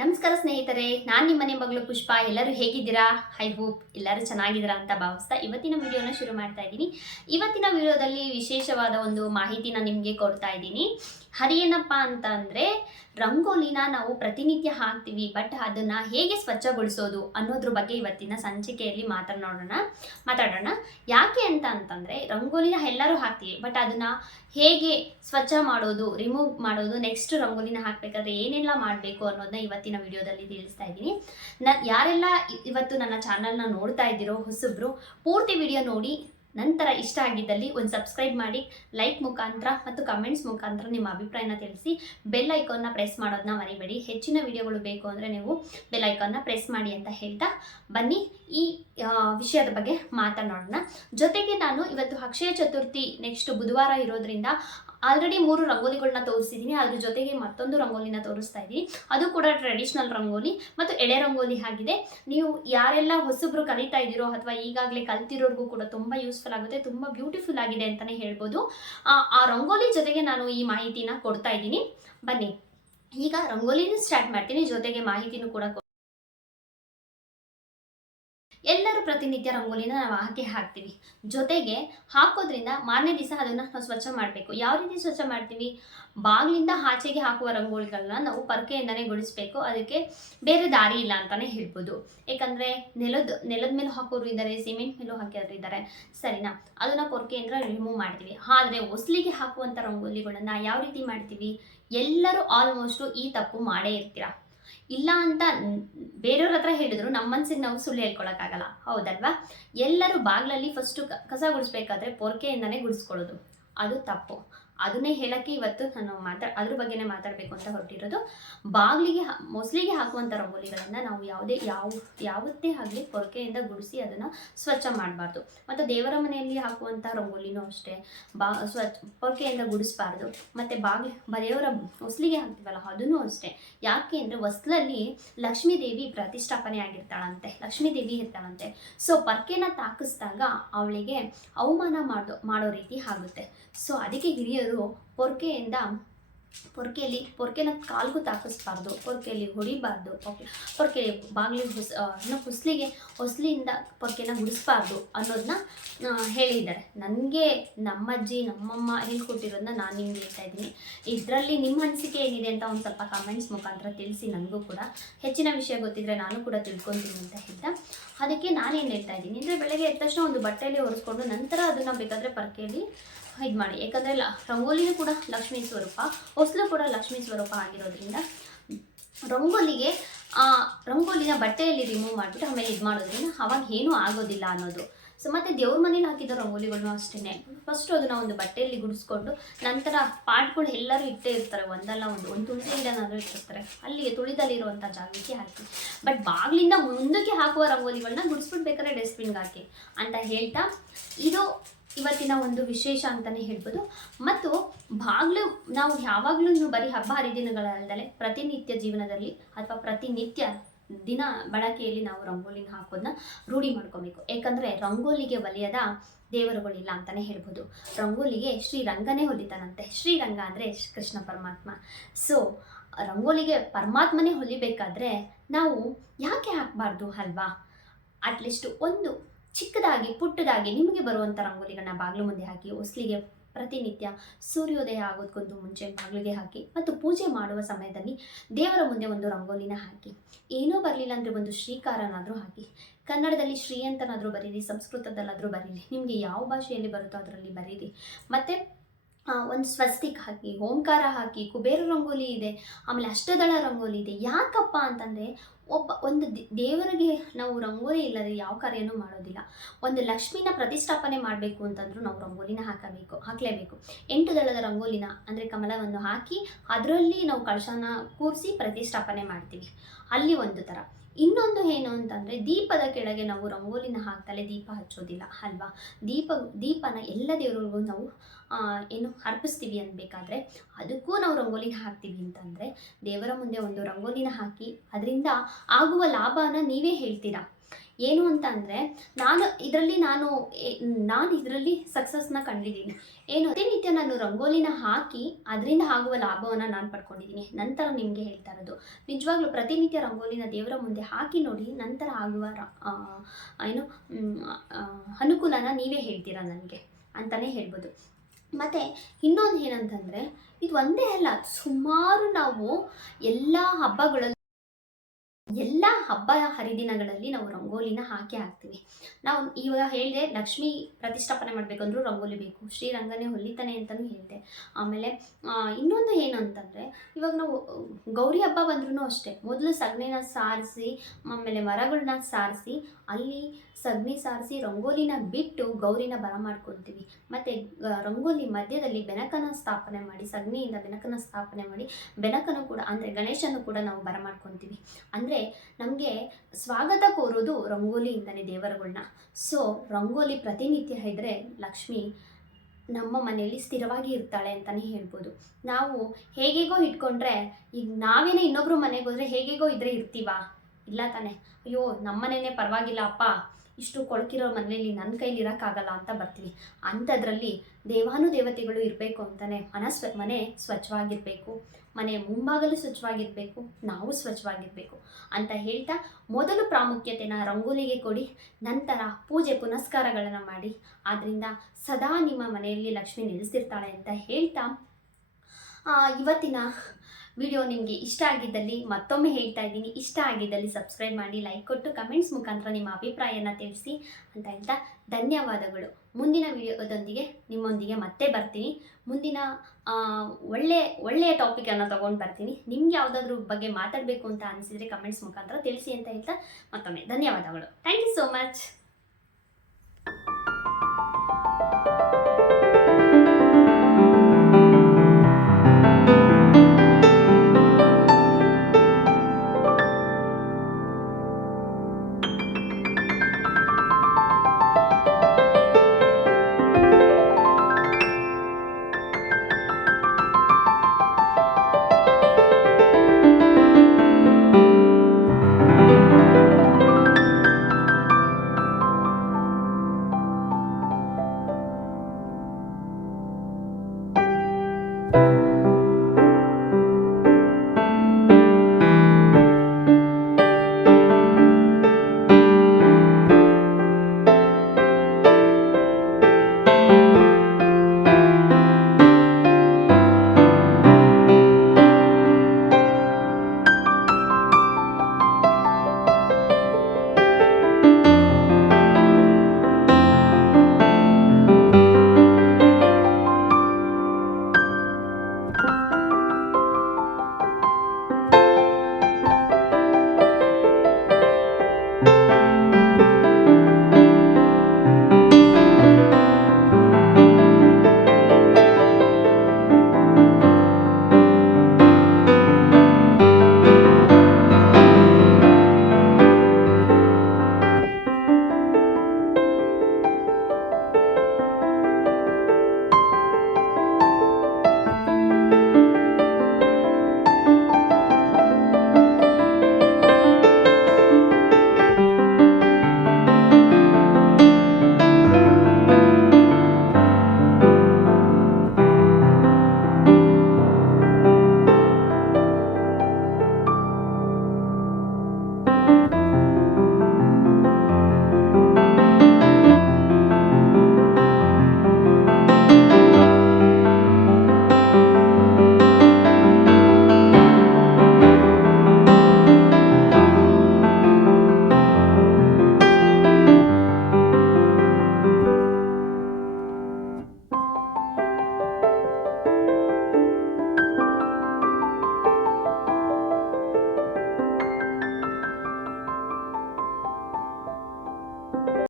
ನಮಸ್ಕಾರ ಸ್ನೇಹಿತರೆ, ನಾನು ನಿಮ್ಮ ಮಗಳು ಪುಷ್ಪ. ಎಲ್ಲರೂ ಹೇಗಿದ್ದೀರಾ? ಐ ಹೋಪ್ ಎಲ್ಲರೂ ಚೆನ್ನಾಗಿದ್ದೀರಾ ಅಂತ ಭಾವಿಸ್ತಾ ಇವತ್ತಿನ ವಿಡಿಯೋನ ಶುರು ಮಾಡ್ತಾ ಇದ್ದೀನಿ. ಇವತ್ತಿನ ವಿಡಿಯೋದಲ್ಲಿ ವಿಶೇಷವಾದ ಒಂದು ಮಾಹಿತಿನ ನಿಮಗೆ ಕೊಡ್ತಾ ಇದ್ದೀನಿ. ಹರಿಯೇನಪ್ಪ ಅಂತ ಅಂದರೆ ರಂಗೋಲಿನ ನಾವು ಪ್ರತಿನಿತ್ಯ ಹಾಕ್ತೀವಿ ಬಟ್ ಅದನ್ನು ಹೇಗೆ ಸ್ವಚ್ಛಗೊಳಿಸೋದು ಅನ್ನೋದ್ರ ಬಗ್ಗೆ ಇವತ್ತಿನ ಸಂಚಿಕೆಯಲ್ಲಿ ಮಾತನಾಡೋಣ, ಮಾತಾಡೋಣ. ಯಾಕೆ ಅಂತ ಅಂತಂದರೆ ರಂಗೋಲಿನ ಎಲ್ಲರೂ ಹಾಕ್ತೀವಿ ಬಟ್ ಅದನ್ನು ಹೇಗೆ ಸ್ವಚ್ಛ ಮಾಡೋದು ರಿಮೂವ್ ಮಾಡೋದು ನೆಕ್ಸ್ಟ್ ರಂಗೋಲಿನ ಹಾಕಬೇಕಾದ್ರೆ ಏನೆಲ್ಲ ಮಾಡಬೇಕು ಅನ್ನೋದನ್ನ ಇವತ್ತಿನ ವಿಡಿಯೋದಲ್ಲಿ ತಿಳಿಸ್ತಾ ಇದ್ದೀನಿ. ನ ಯಾರೆಲ್ಲ ಇವತ್ತು ನನ್ನ ಚಾನಲ್ನ ನೋಡ್ತಾ ಇದ್ದೀರೋ ಹೊಸಬ್ರು, ಪೂರ್ತಿ ವಿಡಿಯೋ ನೋಡಿ ನಂತರ ಇಷ್ಟ ಆಗಿದ್ದಲ್ಲಿ ಒಂದು ಸಬ್ಸ್ಕ್ರೈಬ್ ಮಾಡಿ ಲೈಕ್ ಮುಖಾಂತರ ಮತ್ತು ಕಮೆಂಟ್ಸ್ ಮುಖಾಂತರ ನಿಮ್ಮ ಅಭಿಪ್ರಾಯನ ತಿಳಿಸಿ. ಬೆಲ್ ಐಕಾನ್ನ ಪ್ರೆಸ್ ಮಾಡೋದನ್ನ ಮರಿಬೇಡಿ. ಹೆಚ್ಚಿನ ವಿಡಿಯೋಗಳು ಬೇಕು ಅಂದರೆ ನೀವು ಬೆಲ್ ಐಕಾನ್ನ ಪ್ರೆಸ್ ಮಾಡಿ ಅಂತ ಹೇಳ್ತಾ ಬನ್ನಿ. ಈ ವಿಷಯದ ಬಗ್ಗೆ ಮಾತನಾಡೋಣ. ಜೊತೆಗೆ ನಾನು ಇವತ್ತು ಅಕ್ಷಯ ಚತುರ್ಥಿ ನೆಕ್ಸ್ಟ್ ಬುಧವಾರ ಇರೋದ್ರಿಂದ ಆಲ್ರೆಡಿ ಮೂರು ರಂಗೋಲಿಗಳನ್ನ ತೋರಿಸಿದ್ದೀನಿ ಅದ್ರ ಜೊತೆಗೆ ಮತ್ತೊಂದು ರಂಗೋಲಿನ ತೋರಿಸ್ತಾ ಇದ್ದೀನಿ ಅದು ಕೂಡ ಟ್ರೆಡಿಷ್ನಲ್ ರಂಗೋಲಿ ಮತ್ತು ಎಳೆ ರಂಗೋಲಿ ಆಗಿದೆ. ನೀವು ಯಾರೆಲ್ಲ ಹೊಸಬ್ರು ಕಲಿತಾ ಇದ್ದೀರೋ ಅಥವಾ ಈಗಾಗಲೇ ಕಲ್ತಿರೋರ್ಗೂ ಕೂಡ ತುಂಬ ಯೂಸ್ಫುಲ್ ಆಗುತ್ತೆ, ತುಂಬ ಬ್ಯೂಟಿಫುಲ್ ಆಗಿದೆ ಅಂತಲೇ ಹೇಳ್ಬೋದು. ಆ ರಂಗೋಲಿ ಜೊತೆಗೆ ನಾನು ಈ ಮಾಹಿತಿನ ಕೊಡ್ತಾ ಇದ್ದೀನಿ ಬನ್ನಿ, ಈಗ ರಂಗೋಲಿನೂ ಸ್ಟಾರ್ಟ್ ಮಾಡ್ತೀನಿ, ಜೊತೆಗೆ ಮಾಹಿತಿನೂ ಕೊಡ್- ಎಲ್ಲರೂ ಪ್ರತಿನಿತ್ಯ ರಂಗೋಲಿನ ನಾವು ಹಾಕಿ ಹಾಕ್ತೀವಿ. ಜೊತೆಗೆ ಹಾಕೋದ್ರಿಂದ ಮಾರನೇ ದಿವಸ ಅದನ್ನು ನಾವು ಸ್ವಚ್ಛ ಮಾಡಬೇಕು. ಯಾವ ರೀತಿ ಸ್ವಚ್ಛ ಮಾಡ್ತೀವಿ? ಬಾಗಿಲಿಂದ ಆಚೆಗೆ ಹಾಕುವ ರಂಗೋಲಿಗಳನ್ನ ನಾವು ಪರ್ಕೆಯಿಂದನೇ ಗುಡಿಸ್ಬೇಕು. ಅದಕ್ಕೆ ಬೇರೆ ದಾರಿ ಇಲ್ಲ ಅಂತಾನೆ ಹೇಳ್ಬೋದು. ಏಕೆಂದರೆ ನೆಲದ ನೆಲದ ಮೇಲೆ ಹಾಕೋರು ಇದ್ದಾರೆ ಸಿಮೆಂಟ್ ಮೇಲೂ ಹಾಕೋರು ಇದ್ದಾರೆ ಸರಿನಾ? ಅದನ್ನು ಪೊರ್ಕೆಯಿಂದ ರಿಮೂವ್ ಮಾಡ್ತೀವಿ. ಆದರೆ ಒಸಲಿಗೆ ಹಾಕುವಂಥ ರಂಗೋಲಿಗಳನ್ನ ಯಾವ ರೀತಿ ಮಾಡ್ತೀವಿ? ಎಲ್ಲರೂ ಆಲ್ಮೋಸ್ಟು ಈ ತಪ್ಪು ಮಾಡೇ ಇರ್ತೀರಾ? ಇಲ್ಲ ಅಂತ ಬೇರೆಯವ್ರ ಹತ್ರ ಹೇಳಿದ್ರು ನಮ್ಮ ಮನ್ಸಿಗೆ ನಾವು ಸುಳ್ಳು ಹೇಳ್ಕೊಳಕ್ಕಾಗಲ್ಲ. ಹೌದಲ್ವಾ? ಎಲ್ಲರೂ ಬಾಗ್ಲಲ್ಲಿ ಫಸ್ಟು ಕಸ ಗುಡಿಸ್ಬೇಕಾದ್ರೆ ಪೊರ್ಕೆಯಿಂದನೇ ಗುಡಿಸ್ಕೊಳ್ಳೋದು. ಅದು ತಪ್ಪು. ಅದನ್ನೇ ಹೇಳಕ್ಕೆ ಇವತ್ತು ನಾನು ಮಾತಾ ಅದ್ರ ಬಗ್ಗೆನೇ ಮಾತಾಡಬೇಕು ಅಂತ ಹೊರಟಿರೋದು. ಬಾಗಿಲಿಗೆ ಮೊಸಲಿಗೆ ಹಾಕುವಂಥ ರಂಗೋಲಿಗಳನ್ನು ನಾವು ಯಾವುದೇ, ಯಾವ, ಯಾವತ್ತೇ ಆಗಲಿ ಪೊರಕೆಯಿಂದ ಗುಡಿಸಿ ಅದನ್ನು ಸ್ವಚ್ಛ ಮಾಡಬಾರ್ದು. ಮತ್ತು ದೇವರ ಮನೆಯಲ್ಲಿ ಹಾಕುವಂಥ ರಂಗೋಲಿನೂ ಅಷ್ಟೇ. ಬಾ ಸ್ವಚ್ಛ ಪೊರಕೆಯಿಂದ ಗುಡಿಸ್ಬಾರ್ದು. ಮತ್ತು ಬಾಗಿಲು ದೇವರ ಮೊಸಲಿಗೆ ಹಾಕ್ತೀವಲ್ಲ, ಅದನ್ನು ಅಷ್ಟೇ. ಯಾಕೆ ಅಂದರೆ ಹೊಸ್ಲಲ್ಲಿ ಲಕ್ಷ್ಮೀ ದೇವಿ ಪ್ರತಿಷ್ಠಾಪನೆ ಆಗಿರ್ತಾಳಂತೆ, ಲಕ್ಷ್ಮೀ ದೇವಿ ಇರ್ತಾಳಂತೆ. ಸೊ ಪರ್ಕೆನ ತಾಕಿಸಿದಾಗ ಅವಳಿಗೆ ಅವಮಾನ ಮಾಡೋ ಮಾಡೋ ರೀತಿ ಆಗುತ್ತೆ. ಸೊ ಅದಕ್ಕೆ ಹಿರಿಯರು ಪೊರ್ಕೆಯಿಂದ ಪೊರ್ಕೆಯಲ್ಲಿ ಪೊರ್ಕೆನ ಕಾಲ್ಗೂ ತಾಕಿಸ್ಬಾರ್ದು ಪೊರ್ಕೆಯಲ್ಲಿ ಹೊಡಿಬಾರ್ದು, ಪೊರ್ಕೆ ಬಾಗಿಲು ಹೊಸ ಹುಸ್ ಇನ್ನು ಹುಸ್ಲಿಗೆ ಹೊಸ್ಲಿಯಿಂದ ಪೊರ್ಕೆನ ಗುಡಿಸ್ಬಾರ್ದು ಅನ್ನೋದನ್ನ ಹೇಳಿದ್ದಾರೆ. ನನಗೆ ನಮ್ಮಜ್ಜಿ, ನಮ್ಮಮ್ಮ ಹೇಳ್ಕೊಟ್ಟಿರೋದನ್ನ ನಾನು ನಿಮ್ಗೆ ಹೇಳ್ತಾ ಇದ್ದೀನಿ. ಇದರಲ್ಲಿ ನಿಮ್ಮ ಅನಿಸಿಕೆ ಏನಿದೆ ಅಂತ ಒಂದು ಸ್ವಲ್ಪ ಕಮೆಂಟ್ಸ್ ಮುಖಾಂತರ ತಿಳಿಸಿ ನನಗೂ ಕೂಡ. ಹೆಚ್ಚಿನ ವಿಷಯ ಗೊತ್ತಿದ್ರೆ ನಾನು ಕೂಡ ತಿಳ್ಕೊತೀನಿ ಅಂತ ಹೇಳ್ತಾ. ಅದಕ್ಕೆ ನಾನೇನು ಹೇಳ್ತಾ ಇದ್ದೀನಿ, ಅಂದರೆ ಬೆಳಗ್ಗೆ ಎದ್ದ ತಕ್ಷಣ ಒಂದು ಬಟ್ಟೆಯಲ್ಲಿ ಒರೆಸ್ಕೊಂಡು ನಂತರ ಅದನ್ನು ಬೇಕಾದರೆ ಪರ್ಕೆಯಲ್ಲಿ ಇದು ಮಾಡಿ. ಯಾಕಂದರೆ ರಂಗೋಲಿನೂ ಕೂಡ ಲಕ್ಷ್ಮೀ ಸ್ವರೂಪ, ಹೊಸಲು ಕೂಡ ಲಕ್ಷ್ಮೀ ಸ್ವರೂಪ ಆಗಿರೋದ್ರಿಂದ ರಂಗೋಲಿಗೆ, ಆ, ರಂಗೋಲಿನ ಬಟ್ಟೆಯಲ್ಲಿ ರಿಮೂವ್ ಮಾಡಿಬಿಟ್ಟು ಆಮೇಲೆ ಇದು ಮಾಡೋದ್ರಿಂದ ಅವಾಗ ಏನೂ ಆಗೋದಿಲ್ಲ ಅನ್ನೋದು. ಸೊ ಮತ್ತು ದೇವ್ರ ಮನೇಲಿ ಹಾಕಿದ ರಂಗೋಲಿಗಳನ್ನೂ ಅಷ್ಟೇ ಫಸ್ಟು ಅದನ್ನು ಒಂದು ಬಟ್ಟೆಯಲ್ಲಿ ಗುಡಿಸ್ಕೊಂಡು ನಂತರ ಪಾಟ್ಗಳು ಎಲ್ಲರೂ ಇಟ್ಟೇ ಇರ್ತಾರೆ. ಒಂದಲ್ಲ ಒಂದು ಒಂದು ತುಳಸಿ ಗಿಡನಾದರೂ ಇಟ್ಟಿರ್ತಾರೆ. ಅಲ್ಲಿಗೆ ತುಳಿದಲ್ಲಿರುವಂಥ ಜಾಗಕ್ಕೆ ಹಾಕಿ. ಬಟ್ ಬಾಗಿಲಿಂದ ಮುಂದಕ್ಕೆ ಹಾಕುವ ರಂಗೋಲಿಗಳನ್ನ ಗುಡಿಸ್ಬಿಟ್ಟು ಬೇಕಾದ್ರೆ ಡಸ್ಟ್ಬಿನ್ಗೆ ಹಾಕಿ. ಅಂತ ಹೇಳ್ತಾ, ಇದು ಇವತ್ತಿನ ಒಂದು ವಿಶೇಷ ಅಂತಲೇ ಹೇಳ್ಬೋದು. ಮತ್ತು ಬಾಗ್ಲು, ನಾವು ಯಾವಾಗಲೂ ಬರೀ ಹಬ್ಬ ಹರಿದಿನಗಳಲ್ಲದೆ ಪ್ರತಿನಿತ್ಯ ಜೀವನದಲ್ಲಿ ಅಥವಾ ಪ್ರತಿನಿತ್ಯ ದಿನ ಬಳಕೆಯಲ್ಲಿ ನಾವು ರಂಗೋಲಿನ ಹಾಕೋದನ್ನ ರೂಢಿ ಮಾಡ್ಕೋಬೇಕು. ಯಾಕಂದರೆ ರಂಗೋಲಿಗೆ ಒಲಿಯದ ದೇವರುಗಳಿಲ್ಲ ಅಂತಲೇ ಹೇಳ್ಬೋದು. ರಂಗೋಲಿಗೆ ಶ್ರೀರಂಗನೇ ಹೊಲಿತಾನಂತೆ ಶ್ರೀರಂಗ ಅಂದರೆ ಕೃಷ್ಣ ಪರಮಾತ್ಮ. ಸೊ ರಂಗೋಲಿಗೆ ಪರಮಾತ್ಮನೇ ಹೊಲಿಬೇಕಾದ್ರೆ ನಾವು ಯಾಕೆ ಹಾಕಬಾರ್ದು ಅಲ್ವಾ? ಅಟ್ಲೀಸ್ಟ್ ಒಂದು ಚಿಕ್ಕದಾಗಿ, ಪುಟ್ಟದಾಗಿ ನಿಮಗೆ ಬರುವಂಥ ರಂಗೋಲಿಗಳನ್ನ ಬಾಗಿಲು ಮುಂದೆ ಹಾಕಿ, ಹೊಸ್ಲಿಗೆ ಪ್ರತಿನಿತ್ಯ ಸೂರ್ಯೋದಯ ಆಗೋದಕ್ಕೊಂದು ಮುಂಚೆ ಬಾಗಿಲಿಗೆ ಹಾಕಿ ಮತ್ತು ಪೂಜೆ ಮಾಡುವ ಸಮಯದಲ್ಲಿ ದೇವರ ಮುಂದೆ ಒಂದು ರಂಗೋಲಿನ ಹಾಕಿ. ಏನೂ ಬರಲಿಲ್ಲ ಅಂದರೆ ಒಂದು ಶ್ರೀಕಾರನಾದರೂ ಹಾಕಿ. ಕನ್ನಡದಲ್ಲಿ ಶ್ರೀ ಅಂತನಾದರೂ ಬರೀರಿ, ಸಂಸ್ಕೃತದಲ್ಲಾದರೂ ಬರೀರಿ, ನಿಮಗೆ ಯಾವ ಭಾಷೆಯಲ್ಲಿ ಬರುತ್ತೋ ಅದರಲ್ಲಿ ಬರೀರಿ. ಮತ್ತು ಒಂದು ಸ್ವಸ್ತಿಕ್ ಹಾಕಿ, ಓಂಕಾರ ಹಾಕಿ, ಕುಬೇರ ರಂಗೋಲಿ ಇದೆ, ಆಮೇಲೆ ಅಷ್ಟದಳ ರಂಗೋಲಿ ಇದೆ. ಯಾಕಪ್ಪ ಅಂತಂದರೆ, ಒಬ್ಬ, ಒಂದು ದೇವರಿಗೆ ನಾವು ರಂಗೋಲಿ ಇಲ್ಲದೆ ಯಾವ ಕಾರ್ಯನೂ ಮಾಡೋದಿಲ್ಲ. ಒಂದು ಲಕ್ಷ್ಮಿನ ಪ್ರತಿಷ್ಠಾಪನೆ ಮಾಡಬೇಕು ಅಂತಂದ್ರೂ ನಾವು ರಂಗೋಲಿನ ಹಾಕಬೇಕು, ಹಾಕಲೇಬೇಕು. ಎಂಟು ದಳದ ರಂಗೋಲಿನ, ಅಂದರೆ ಕಮಲವನ್ನು ಹಾಕಿ, ಅದರಲ್ಲಿ ನಾವು ಕಳಶನ ಕೂರಿಸಿ ಪ್ರತಿಷ್ಠಾಪನೆ ಮಾಡ್ತೀವಿ. ಅಲ್ಲಿ ಒಂದು ಥರ. ಇನ್ನೊಂದು ಏನು ಅಂತಂದರೆ, ದೀಪದ ಕೆಳಗೆ ನಾವು ರಂಗೋಲಿನ ಹಾಕ್ತಲೇ ದೀಪ ಹಚ್ಚೋದಿಲ್ಲ, ಅಲ್ವಾ? ದೀಪ, ದೀಪನ ಎಲ್ಲ ದೇವರಿಗೂ ನಾವು ಏನು ಅರ್ಪಿಸ್ತೀವಿ ಅನ್ಬೇಕಾದ್ರೆ, ಅದಕ್ಕೂ ನಾವು ರಂಗೋಲಿನ ಹಾಕ್ತೀವಿ ಅಂತಂದರೆ, ದೇವರ ಮುಂದೆ ಒಂದು ರಂಗೋಲಿನ ಹಾಕಿ, ಅದರಿಂದ ಆಗುವ ಲಾಭನ ನೀವೇ ಹೇಳ್ತೀರಾ? ಏನು ಅಂತ ಅಂದರೆ, ನಾನು ಇದರಲ್ಲಿ ನಾನು ನಾನು ಇದರಲ್ಲಿ ಸಕ್ಸಸ್ನ ಕಂಡಿದ್ದೀನಿ. ಏನು ಪ್ರತಿನಿತ್ಯ ನಾನು ರಂಗೋಲಿನ ಹಾಕಿ, ಅದರಿಂದ ಆಗುವ ಲಾಭವನ್ನು ನಾನು ಪಡ್ಕೊಂಡಿದ್ದೀನಿ. ನಂತರ ನಿಮಗೆ ಹೇಳ್ತಾ ಇರೋದು. ನಿಜವಾಗ್ಲೂ ಪ್ರತಿನಿತ್ಯ ರಂಗೋಲಿನ ದೇವರ ಮುಂದೆ ಹಾಕಿ ನೋಡಿ, ನಂತರ ಆಗುವ ಏನು ಅನುಕೂಲನ ನೀವೇ ಹೇಳ್ತೀರಾ ನನಗೆ? ಅಂತಲೇ ಹೇಳ್ಬೋದು. ಮತ್ತು, ಇನ್ನೊಂದು ಏನಂತಂದರೆ, ಇದು ಒಂದೇ ಅಲ್ಲ, ಸುಮಾರು ನಾವು ಎಲ್ಲ ಹಬ್ಬಗಳಲ್ಲಿ ಎಲ್ಲ ಹಬ್ಬ ಹರಿದಿನಗಳಲ್ಲಿ ನಾವು ರಂಗೋಲಿನ ಹಾಕಿ ಹಾಕ್ತೀವಿ. ನಾವು ಇವಾಗ ಹೇಳಿದೆ ಲಕ್ಷ್ಮಿ ಪ್ರತಿಷ್ಠಾಪನೆ ಮಾಡಬೇಕಂದ್ರೂ ರಂಗೋಲಿ ಬೇಕು, ಶ್ರೀರಂಗನೇ ಹೊಲಿತಾನೆ ಅಂತಲೂ ಹೇಳಿದೆ. ಆಮೇಲೆ ಇನ್ನೊಂದು ಏನು ಅಂತಂದರೆ, ಇವಾಗ ನಾವು ಗೌರಿ ಹಬ್ಬ ಬಂದ್ರೂ ಅಷ್ಟೇ. ಮೊದಲು ಸಗಣಿನ ಸಾರಿಸಿ, ಆಮೇಲೆ ಮರಗಳನ್ನ ಸಾರಿಸಿ, ಅಲ್ಲಿ ಸಗಣಿ ಸಾರಿಸಿ ರಂಗೋಲಿನ ಬಿಟ್ಟು ಗೌರಿನ ಬರ ಮಾಡ್ಕೊಳ್ತೀವಿ ಮತ್ತು ರಂಗೋಲಿ ಮಧ್ಯದಲ್ಲಿ ಬೆನಕನ ಸ್ಥಾಪನೆ ಮಾಡಿ, ಸಗಣಿಯಿಂದ ಬೆನಕನ ಸ್ಥಾಪನೆ ಮಾಡಿ, ಬೆನಕನು ಕೂಡ, ಅಂದರೆ ಗಣೇಶನೂ ಕೂಡ ನಾವು ಬರ ಮಾಡ್ಕೊತೀವಿ. ಅಂದರೆ ನಮಗೆ ಸ್ವಾಗತ ಕೋರೋದು ರಂಗೋಲಿಯಿಂದನೇ ದೇವರುಗಳನ್ನ ಸೊ ರಂಗೋಲಿ ಪ್ರತಿನಿತ್ಯ ಇದ್ದರೆ ಲಕ್ಷ್ಮಿ ನಮ್ಮ ಮನೆಯಲ್ಲಿ ಸ್ಥಿರವಾಗಿ ಇರ್ತಾಳೆ ಅಂತಲೇ ಹೇಳ್ಬೋದು. ನಾವು ಹೇಗೇಗೋ ಇಟ್ಕೊಂಡ್ರೆ ಈಗ ನಾವೇನೇ ಇನ್ನೊಬ್ರು ಮನೆಗೆ ಹೋದರೆ ಹೇಗೇಗೋ ಇದ್ರೆ ಇರ್ತೀವಾ? ಇಲ್ಲ ತಾನೆ. ಅಯ್ಯೋ, ನಮ್ಮನೇನೆ ಪರವಾಗಿಲ್ಲ ಅಪ್ಪ. ಇಷ್ಟು ಕೊಳಕಿರೋ ಮನೆಯಲ್ಲಿ ನನ್ನ ಕೈಲಿ ಇರೋಕ್ಕಾಗಲ್ಲ ಅಂತ ಬರ್ತೀವಿ ಅಂಥದ್ರಲ್ಲಿ ದೇವಾನುದೇವತೆಗಳು ಇರಬೇಕು ಅಂತಲೇ ಮನಸ್ವ ಮನೆ ಸ್ವಚ್ಛವಾಗಿರಬೇಕು. ಮನೆ ಮುಂಭಾಗಲು ಸ್ವಚ್ಛವಾಗಿರಬೇಕು, ನಾವು ಸ್ವಚ್ಛವಾಗಿರಬೇಕು ಅಂತ ಹೇಳ್ತಾ ಮೊದಲು ಪ್ರಾಮುಖ್ಯತೆನ ರಂಗೋಲಿಗೆ ಕೊಡಿ, ನಂತರ ಪೂಜೆ ಪುನಸ್ಕಾರಗಳನ್ನು ಮಾಡಿ ಆದ್ದರಿಂದ ಸದಾ ನಿಮ್ಮ ಮನೆಯಲ್ಲಿ ಲಕ್ಷ್ಮಿ ನೆಲೆಸಿರ್ತಾಳೆ ಅಂತ ಹೇಳ್ತಾ ಇವತ್ತಿನ ವಿಡಿಯೋ ನಿಮಗೆ ಇಷ್ಟ ಆಗಿದ್ದಲ್ಲಿ ಮತ್ತೊಮ್ಮೆ ಹೇಳ್ತಾ ಇದ್ದೀನಿ. ಇಷ್ಟ ಆಗಿದ್ದಲ್ಲಿ ಸಬ್ಸ್ಕ್ರೈಬ್ ಮಾಡಿ ಲೈಕ್ ಕೊಟ್ಟು ಕಮೆಂಟ್ಸ್ ಮುಖಾಂತರ ನಿಮ್ಮ ಅಭಿಪ್ರಾಯನ ತಿಳಿಸಿ ಅಂತ ಹೇಳ್ತಾ ಧನ್ಯವಾದಗಳು. ಮುಂದಿನ ವಿಡಿಯೋದೊಂದಿಗೆ ನಿಮ್ಮೊಂದಿಗೆ ಮತ್ತೆ ಬರ್ತೀನಿ. ಮುಂದಿನ ಒಳ್ಳೆ, ಒಳ್ಳೆಯ ಟಾಪಿಕನ್ನು ತೊಗೊಂಡು ಬರ್ತೀನಿ. ನಿಮ್ಗೆ ಯಾವುದಾದ್ರೂ ಬಗ್ಗೆ ಮಾತಾಡಬೇಕು ಅಂತ ಅನಿಸಿದರೆ ಕಮೆಂಟ್ಸ್ ಮುಖಾಂತರ ತಿಳಿಸಿ ಅಂತ ಹೇಳ್ತಾ ಮತ್ತೊಮ್ಮೆ ಧನ್ಯವಾದಗಳು. Thank you so much